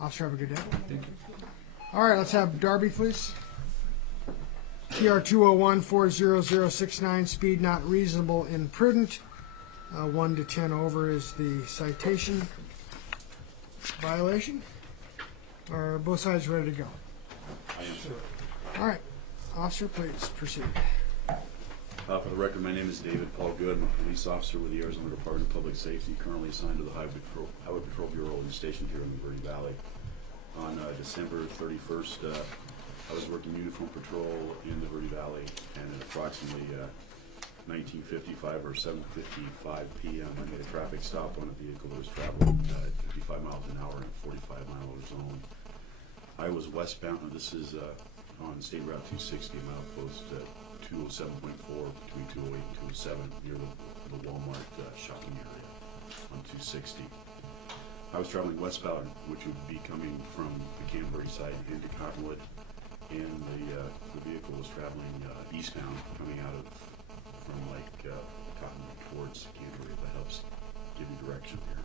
Officer, have a good day. Thank you. All right, let's have Darby, please. TR 201-40069, speed not reasonable, imprudent. 1 to 10 over is the citation violation. Are both sides ready to go? I am, sir. All right, officer, please proceed. For the record, my name is David Paul Good. I'm a police officer with the Arizona Department of Public Safety, currently assigned to the Highway Patrol Bureau and stationed here in the Verde Valley. On December 31st, I was working uniform patrol in the Verde Valley, and at approximately 19:55 or 7:55 p.m., I made a traffic stop on a vehicle that was traveling at 55 miles an hour in a 45-mile zone. I was westbound, and this is on State Route 260, milepost 207.4 between 208 and 207 near the Walmart shopping area on 260. I was traveling westbound, which would be coming from the Canterbury side into Cottonwood, and the vehicle was traveling eastbound, coming out of from Cottonwood towards Canterbury. That helps give you direction here.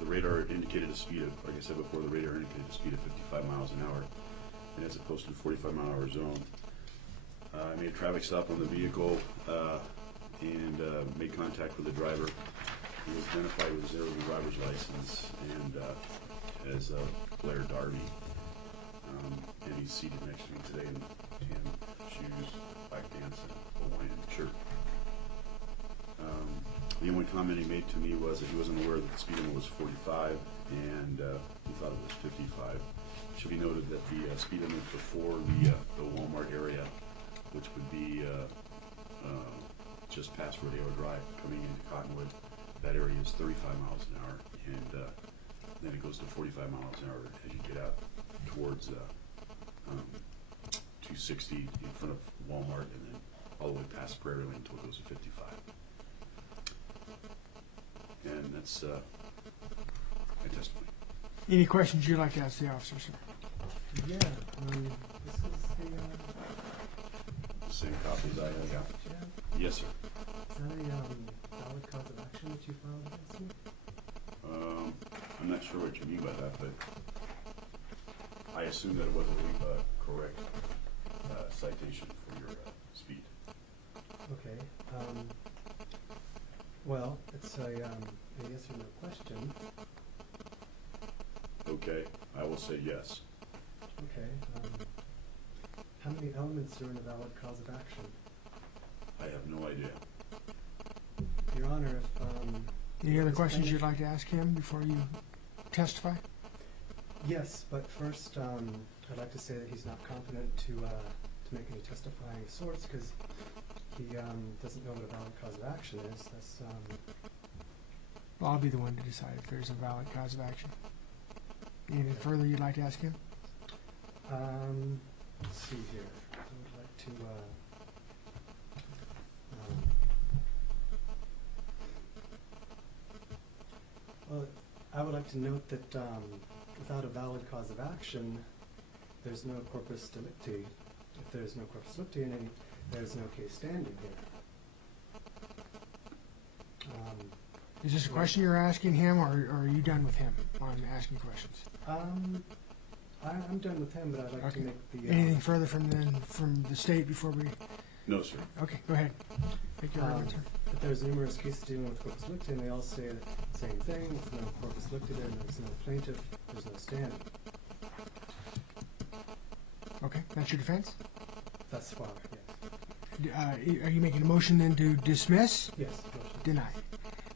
The radar indicated a speed of, like I said before, the radar indicated a speed of 55 miles an hour, and as opposed to the 45-mile-an-hour zone. I made a traffic stop on the vehicle and made contact with the driver. He was identified with his Arizona driver's license and as Blair Darby, and he's seated next to me today in tan shoes, black pants, and Hawaiian shirt. The only comment he made to me was that he wasn't aware that the speed limit was 45 and he thought it was 55. It should be noted that the speed limit before the Walmart area, which would be just past Rodeo Drive coming into Cottonwood, that area is 35 miles an hour, and then it goes to 45 miles an hour as you get out towards 260 in front of Walmart, and then all the way past Prairie Lane until it goes to 55. And that's my testimony. Any questions you'd like to ask the officer, sir? Yeah, this is The same copy as I got. Chad? Yes, sir. Is that a valid cause of action that you filed against me? I'm not sure what you mean by that, but I assume that it was a correct citation for your speed. Okay. Well, it's a yes or no question. Okay, I will say yes. Okay. How many elements are in a valid cause of action? I have no idea. Your Honor, if Any other questions you'd like to ask him before you testify? yes, but first I'd like to say that he's not competent to make any testifying of sorts because he doesn't know what a valid cause of action is. That's Well, I'll be the one to decide if there's a valid cause of action. Anything further you'd like to ask him? let's see here. I would like to well, I would like to note that without a valid cause of action, there's no corpus delicti. If there's no corpus delicti, there's no case standing here. Is this a question you're asking him, or are you done with him on asking questions? I'm done with him, but I'd like Okay. to make the Anything further from the state before we? No, sir. Okay, go ahead. Make your argument, sir. But there's numerous cases dealing with corpus delicti, and they all say the same thing. There's no corpus delicti there, there's no plaintiff, there's no standing. Okay, that's your defense? Thus far, yes. Are you making a motion then to dismiss? Yes, motion. Deny.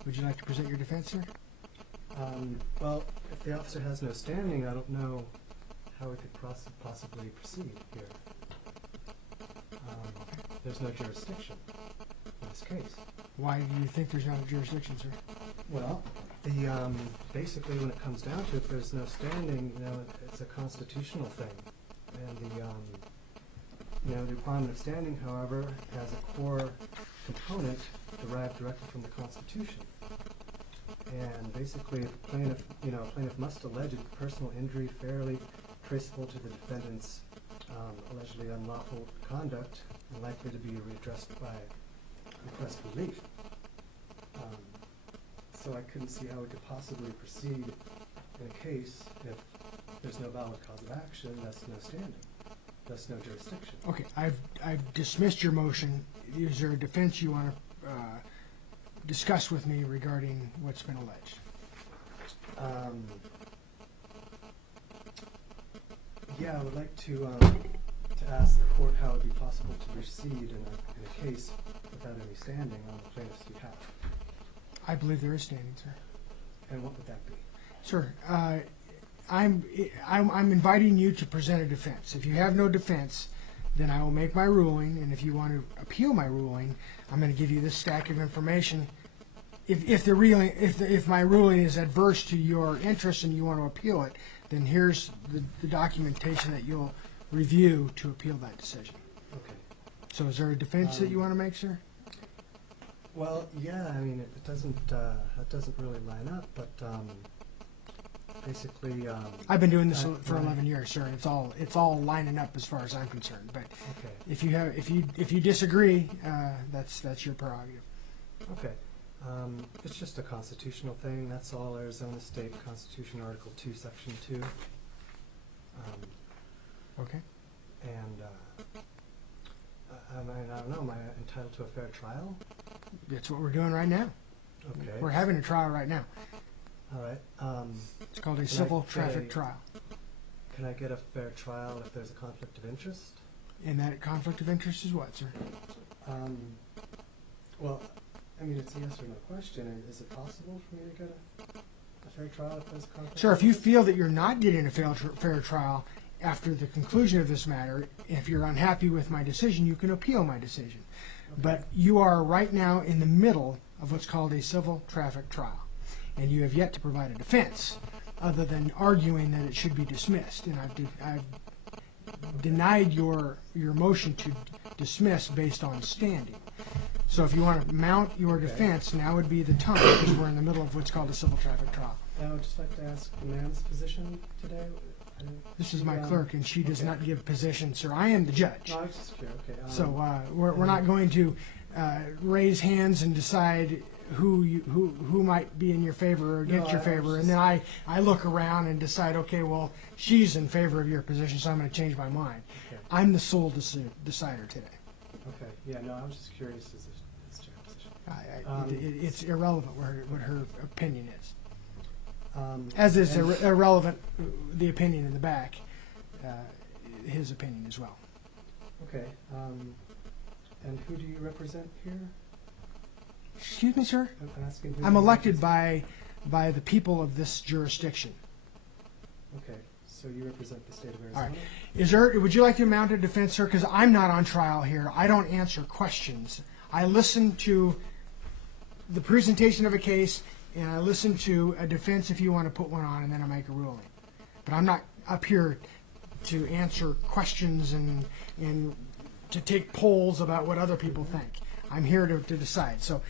Would you like to present your defense, sir? Well, if the officer has no standing, I don't know how we could possibly proceed here. There's no jurisdiction in this case. Why do you think there's not a jurisdiction, sir? Well, basically when it comes down to it, if there's no standing, it's a constitutional thing. And the requirement of standing, however, has a core component derived directly from the Constitution. And basically, if a plaintiff must allege a personal injury fairly traceable to the defendant's allegedly unlawful conduct and likely to be redressed by request for relief. So so I couldn't see how we could possibly proceed in a case if there's no valid cause of action, thus no standing, thus no jurisdiction. Okay, I've dismissed your motion. Is there a defense you want to discuss with me regarding what's been alleged? Yeah, I would like to ask the court how it would be possible to proceed in a case without any standing on the plaintiff's behalf. I believe there is standing, sir. And what would that be? Sir, I'm inviting you to present a defense. If you have no defense, then I will make my ruling, and if you want to appeal my ruling, I'm going to give you this stack of information. If my ruling is adverse to your interest and you want to appeal it, then here's the documentation that you'll review to appeal that decision. Okay. So is there a defense that you want to make, sir? Well, yeah, I mean, it doesn't, that doesn't really line up, but basically... I've been doing this for right. 11 years, sir. It's all lining up as far as I'm concerned. But Okay. if you disagree, that's your prerogative. Okay. It's just a constitutional thing. That's all. Arizona State Constitution, Article 2, Section 2. Okay. And I mean, I don't know. Am I entitled to a fair trial? That's what we're doing right now. Okay. We're having a trial right now. All right. It's called a I civil get traffic trial. Can I get a fair trial if there's a conflict of interest? And that conflict of interest is what, sir? Well, I mean, it's a yes or no question. Is it possible for me to get a fair trial if there's a conflict? Sir, if you feel that you're not getting a fair trial after the conclusion of this matter, if you're unhappy with my decision, you can appeal my decision. Okay. But you are right now in the middle of what's called a civil traffic trial, and you have yet to provide a defense other than arguing that it should be dismissed. And I've denied your motion to dismiss based on standing. So if you want to mount your defense, now would be the time, because we're in the middle of what's called a civil traffic trial. I would just like to ask the man's position today. This is my clerk, and she does okay. not give position, sir. I am the judge. No, I was just curious. Okay. So we're not going to raise hands and decide who might be in your favor or against your favor, and then I look around and decide, okay, well, she's in favor of your position, so I'm going to change my mind. Okay. I'm the sole decider today. Okay. Yeah. No, I was just curious as to your position. It's irrelevant what her opinion is. As As is irrelevant the opinion in the back, his opinion as well. Okay. And who do you represent here? Excuse me, sir? I'm asking. Who I'm do you elected represent? by the people of this jurisdiction. Okay. So you represent the state of All Arizona. right. Would you like to mount a defense, sir? Because I'm not on trial here. I don't answer questions. I listen to the presentation of a case, and I listen to a defense if you want to put one on, and then I make a ruling. But I'm not up here to answer questions and to take polls about what other people think. I'm here to decide. So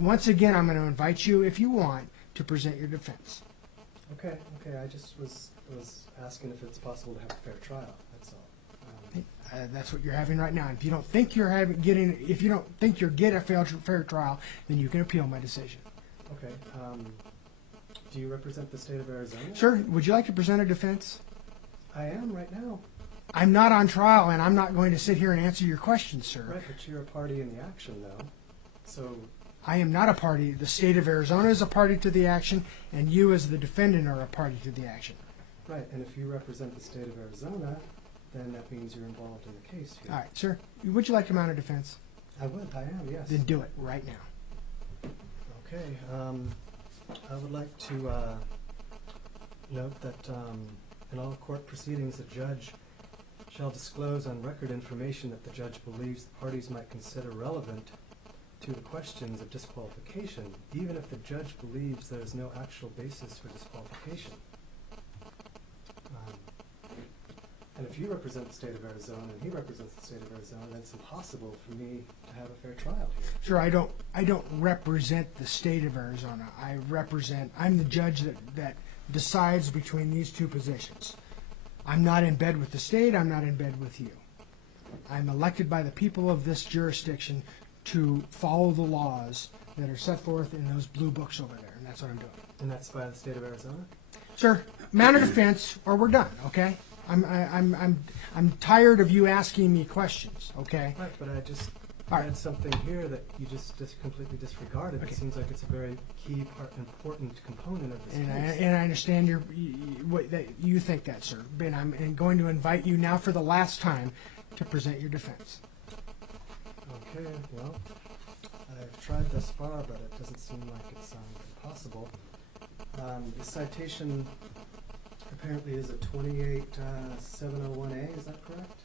once again, I'm going to invite you, if you want, to present your defense. Okay. Okay. I just was asking if it's possible to have a fair trial. That's all. That's what you're having right now. If you don't think you're get a fair trial, then you can appeal my decision. Okay. Do you represent the state of Arizona? Sir, would you like to present a defense? I am right now. I'm not on trial, and I'm not going to sit here and answer your questions, sir. Right, but you're a party in the action, though. So. I am not a party. The state of Arizona is a party to the action, and you as the defendant are a party to the action. Right, and if you represent the state of Arizona, then that means you're involved in the case here. All right, sir. Would you like to mount a defense? I would. I am. Yes. Then do it right now. Okay. I would like to note that in all court proceedings, the judge shall disclose on record information that the judge believes the parties might consider relevant to the questions of disqualification, even if the judge believes there is no actual basis for disqualification. And if you represent the state of Arizona and he represents the state of Arizona, then it's impossible for me to have a fair trial here. Sir, I don't represent the state of Arizona. I'm the judge that decides between these two positions. I'm not in bed with the state. I'm not in bed with you. I'm elected by the people of this jurisdiction to follow the laws that are set forth in those blue books over there, and that's what I'm doing. And that's by the state of Arizona? Sir, mount a defense, or we're done. Okay? I'm tired of you asking me questions. Okay? Right, but I just All right. read something here that you just completely disregarded. Okay. It seems like it's a very key important component of this And case. I understand that you think that, sir. But I'm going to invite you now for the last time to present your defense. Okay, well, I've tried thus far, but it doesn't seem like it's impossible. The citation apparently is a 28701A, is that correct?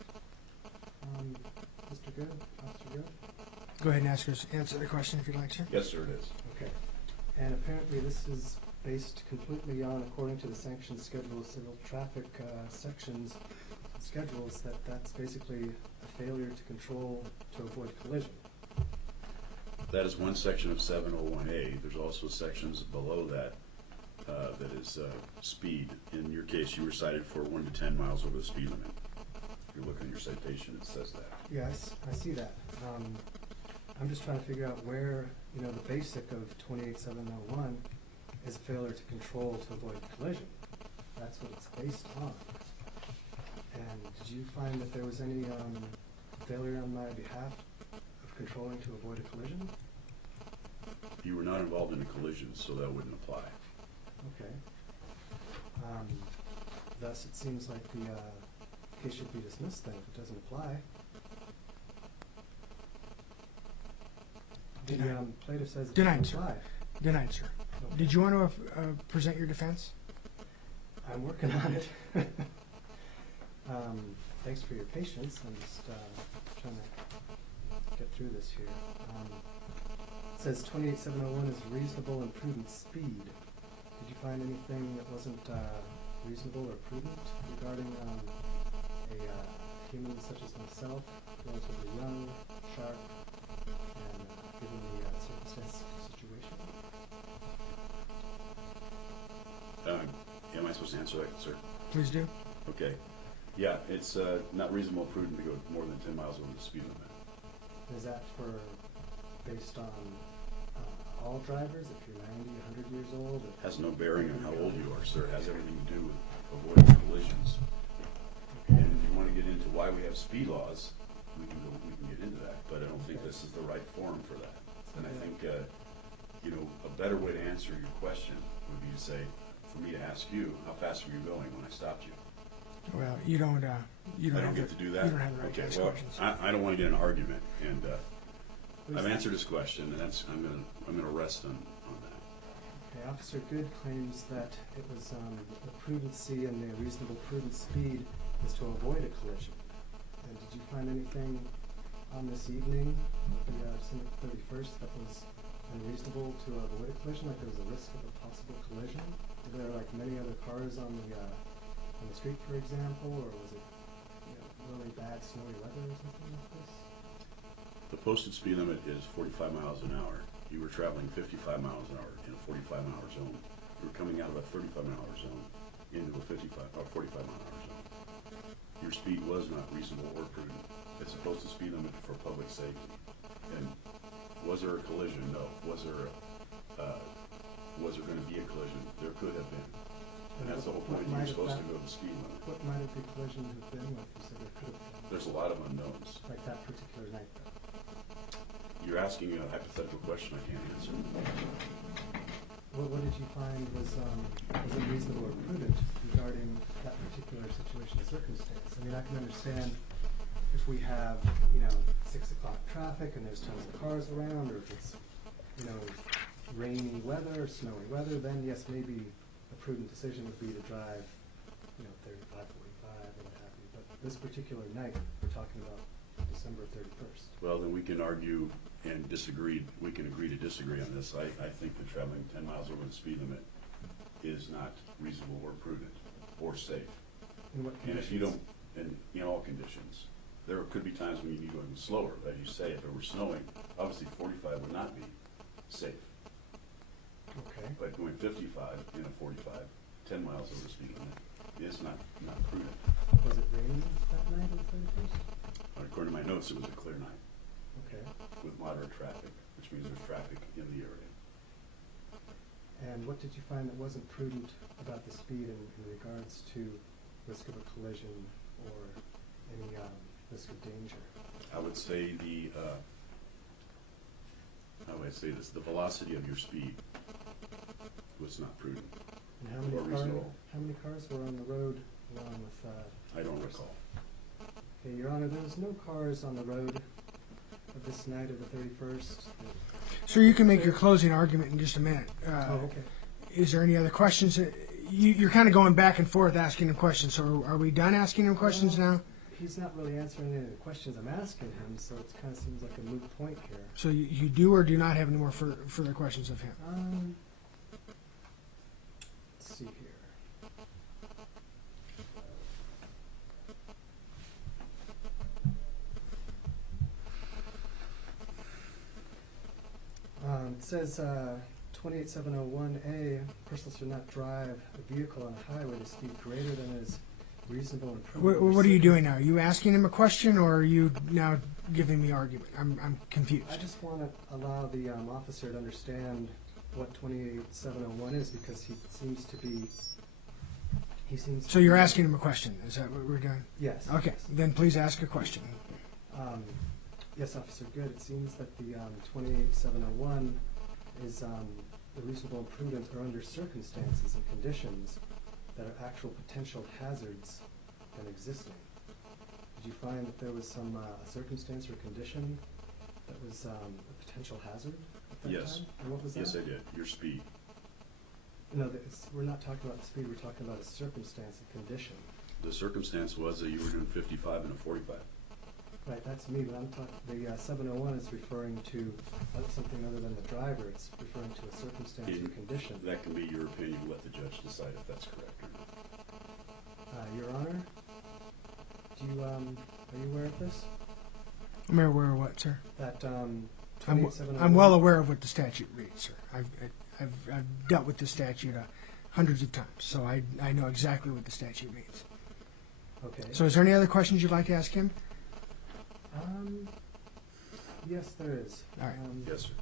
Mr. Good, Officer Good? Go ahead and answer the question if you'd like, sir. Yes, sir, it is. Okay. And apparently this is based completely on, according to the sanctioned schedule of civil traffic sections schedules, that's basically a failure to control to avoid collision. That is one section of 701A. There's also sections below that that is speed. In your case, you were cited for 1 to 10 miles over the speed limit. If you look at your citation, it says that. Yes, I see that. I'm just trying to figure out where, the basic of 28701 is a failure to control to avoid collision. That's what it's based on. And did you find that there was any failure on my behalf of controlling to avoid a collision? You were not involved in a collision, so that wouldn't apply. Okay. Thus, it seems like the case should be dismissed then if it doesn't apply. The Denied. plaintiff says it Denied, doesn't sir. apply. Denied, sir. Okay. Did you want to present your defense? I'm working on it. Thanks for your patience. I'm just trying to get through this here. It says 28701 is reasonable and prudent speed. Did you find anything that wasn't reasonable or prudent regarding a human such as myself, relatively young, sharp, and given the circumstance situation? Am I supposed to answer that, sir? Please do. Okay. Yeah, it's not reasonable or prudent to go more than 10 miles over the speed limit. Is that based on all drivers? If you're 90, 100 years old? It has no bearing on how old you are, sir. It has everything to do with avoiding collisions. And if you want to get into why we have speed laws, we can get into that. But I don't think this is the right forum for that. And I think a better way to answer your question would be to say, for me to ask you, how fast were you going when I stopped you? Well, you don't. You don't I don't have get the- to do that? You don't have the right to Okay, ask well, questions. I don't want to get in an argument, and Please. I've answered his question, and I'm gonna rest on that. Okay, Officer Good claims that it was the prudency and the reasonable prudent speed is to avoid a collision. And did you find anything on this evening, the December 31st, that was unreasonable to avoid a collision? Like there was a risk of a possible collision? Were there like many other cars on the street, for example, or was it really bad snowy weather or something like this? The posted speed limit is 45 miles an hour. You were traveling 55 miles an hour in a 45-mile zone. You were coming out of a 35-mile zone into a 45-mile zone. Your speed was not reasonable or prudent. It's a posted speed limit for public safety. And was there a collision? No. Was there going to be a collision? There could have been. And that's the whole point. You're supposed to go the speed limit. What might the collision have been? Like you said, there could have been. There's a lot of unknowns. Like that particular night, though. You're asking a hypothetical question I can't answer. What did you find was unreasonable or prudent regarding that particular situation or circumstance? I mean, I can understand if we have, 6 o'clock traffic and there's tons of cars around, or if it's, rainy weather or snowy weather, then yes, maybe a prudent decision would be to drive, 35, 45, or what have you. But this particular night, we're talking about December 31st. Well, then we can argue and disagree. We can agree to disagree on this. I think that traveling 10 miles over the speed limit is not reasonable or prudent or safe. In what And conditions? if you don't, in all conditions, there could be times when you need to go slower. As you say, if it were snowing, obviously 45 would not be safe. Okay. But going 55 in a 45, 10 miles over the speed limit is not prudent. Was it raining that night on the 31st? According to my notes, it was a clear night. Okay. with moderate traffic, which means there's traffic in the area. And what did you find that wasn't prudent about the speed in regards to risk of a collision or any risk of danger? I would say how would I say this? The velocity of your speed was not prudent. And Or reasonable. how many cars were on the road along with? I don't recall. Okay, Your Honor, there was no cars on the road of this night of the 31st. So you can make your closing argument in just a minute. Okay. Is there any other questions? You're kind of going back and forth asking him questions. So are we done asking him questions now? He's not really answering any of the questions I'm asking him, so it kind of seems like a moot point here. So you do or do not have any more further questions of him? Let's see here. It says 28701A, a person should not drive a vehicle on a highway to speed greater than is reasonable and prudent. What are you doing now? Are you asking him a question, or are you now giving me argument? I'm confused. I just want to allow the officer to understand what 28701 is, because he seems to be. So you're asking him a question. Is that what we're doing? Yes. Okay. Yes. Then please ask a question. Yes, Officer Good. It seems that the 28701 is the reasonable and prudent or under circumstances and conditions that are actual potential hazards than existing. Did you find that there was some circumstance or condition that was a potential hazard at that Yes. time? And what was that? Yes, I did. Your speed. No, we're not talking about the speed. We're talking about a circumstance and condition. The circumstance was that you were doing 55 and a 45. Right, that's me, but I'm talking, the 701 is referring to something other than the driver. It's referring to a circumstance or condition. That can be your opinion. Let the judge decide if that's correct or not. Your Honor, are you aware of this? I'm aware of what, sir? That I'm 28701. well aware of what the statute reads, sir. I've dealt with the statute hundreds of times, so I know exactly what the statute means. Okay. So is there any other questions you'd like to ask him? Yes, there is. All right. Yes, sir.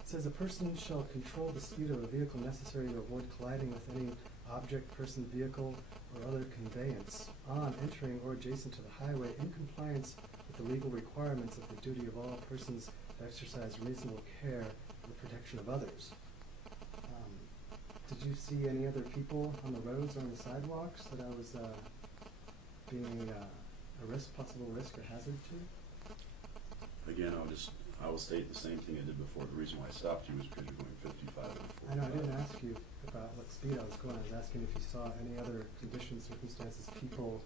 It says a person shall control the speed of a vehicle necessary to avoid colliding with any object, person, vehicle, or other conveyance on, entering, or adjacent to the highway in compliance with the legal requirements of the duty of all persons to exercise reasonable care for the protection of others. Did you see any other people on the roads or on the sidewalks that I was being a possible risk or hazard to? Again, I will state the same thing I did before. The reason why I stopped you was because you're going 55 and a 45. I know, I didn't ask you about what speed I was going. I was asking if you saw any other conditions, circumstances, people,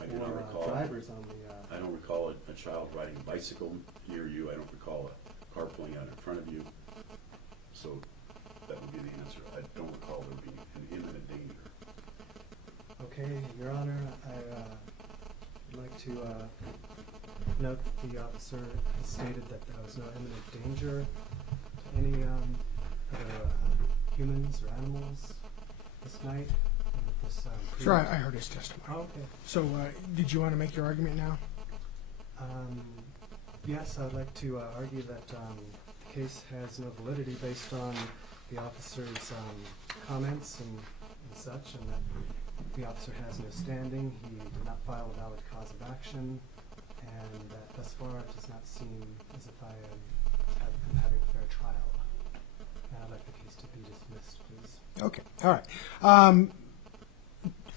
I do not or recall. drivers on the. I don't recall a child riding a bicycle near you. I don't recall a car pulling out in front of you. So that would be the answer. I don't recall there being an imminent danger. Okay, Your Honor, I would like to note that the officer has stated that there was no imminent danger to any other humans or animals this night. Sure, I heard his testimony. Oh, okay. So did you want to make your argument now? Yes, I'd like to argue that the case has no validity based on the officer's comments and such, and that the officer has no standing, he did not file a valid cause of action, and that thus far it does not seem as if I am having a fair trial. And I'd like the case to be dismissed, please. Okay, all right.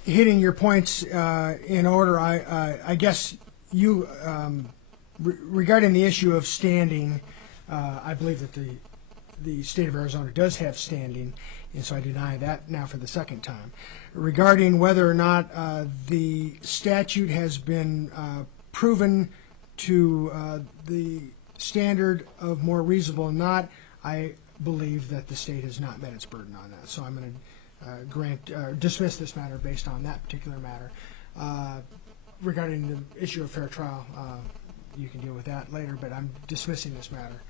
Hitting your points in order, I guess you, regarding the issue of standing, I believe that the state of Arizona does have standing, and so I deny that now for the second time. Regarding whether or not the statute has been proven to the standard of more reasonable or not, I believe that the state has not met its burden on that. So I'm going to dismiss this matter based on that particular matter. Regarding the issue of fair trial, you can deal with that later, but I'm dismissing this matter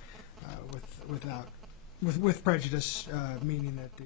with prejudice, meaning that the